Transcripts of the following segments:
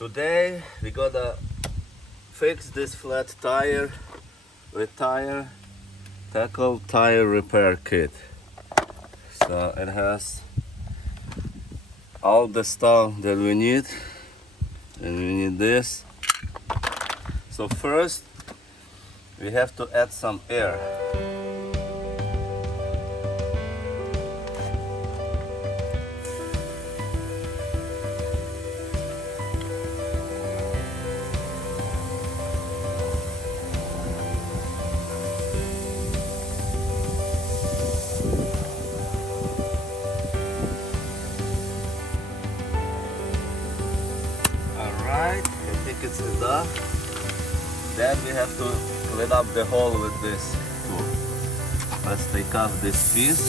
Today we gotta fix this flat tire with tackle tire repair kit. So it has all the stuff that we need, and we need this. So first we have to add some air. Alright, I think it's enough. Then we have to clean up the hole with this tool. Let's take off this piece.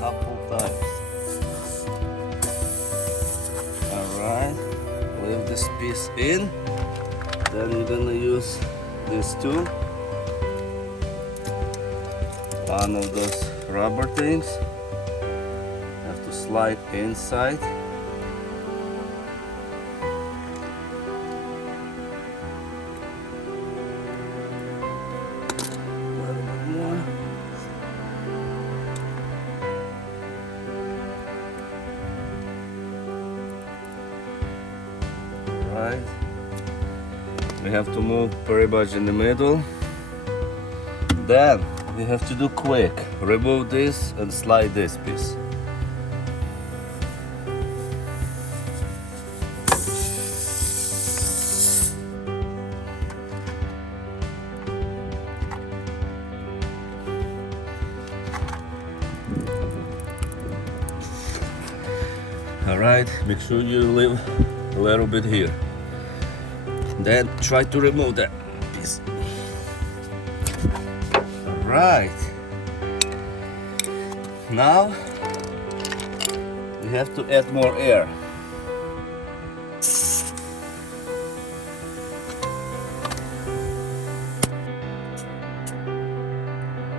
Couple times. Alright, leave this piece in. Then we're gonna use this tool. One of those rubber things. Have to slide inside. A little bit more. Right. We have to move pretty much in the middle. Then we have to do quick. Remove this and slide this piece. Alright, make sure you leave a little bit here. Then try to remove that piece. Right. Now we have to add more air.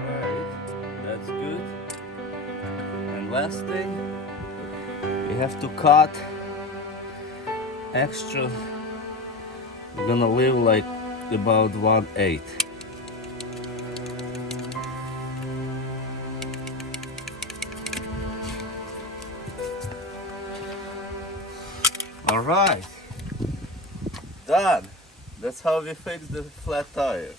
Right, that's good. And last thing, we have to cut extra. We're gonna leave like about 1/8. Alright, done. That's how we fix the flat tire.